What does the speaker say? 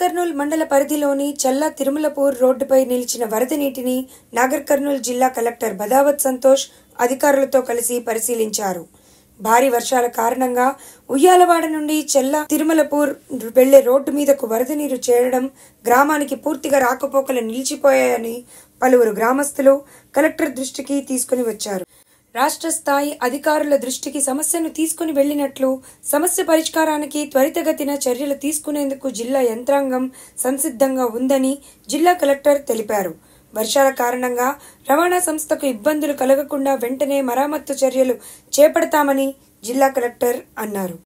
కర్నూల్ మండల పరిధిలోని చల్లా తిరుమలపూర్ రోడ్డుపై నిలిచిన వరద నీటిని నాగర్ కర్నూల్ జిల్లా కలెక్టర్ బదావత్ సంతోష్ అధికారులతో కలిసి పరిశీలించారు. భారీ వర్షాల కారణంగా ఉయ్యాలవాడ నుండి చల్లా తిరుమలపూర్ వెళ్లే రోడ్డు మీదకు వరద నీరు చేరడం గ్రామానికి పూర్తిగా రాకపోకలు నిలిచిపోయాయని పలువురు గ్రామస్తులు కలెక్టర్ దృష్టికి తీసుకుని వచ్చారు. రాష్ట్ర స్థాయి అధికారుల దృష్టికి సమస్యను తీసుకుని వెళ్లినట్లు, సమస్య పరిష్కారానికి త్వరితగతిన చర్యలు తీసుకునేందుకు జిల్లా యంత్రాంగం సంసిద్ధంగా ఉందని జిల్లా కలెక్టర్ తెలిపారు. వర్షాల కారణంగా రవాణా సంస్థకు ఇబ్బందులు కలగకుండా వెంటనే మరమ్మతు చర్యలు చేపడతామని జిల్లా కలెక్టర్ అన్నారు.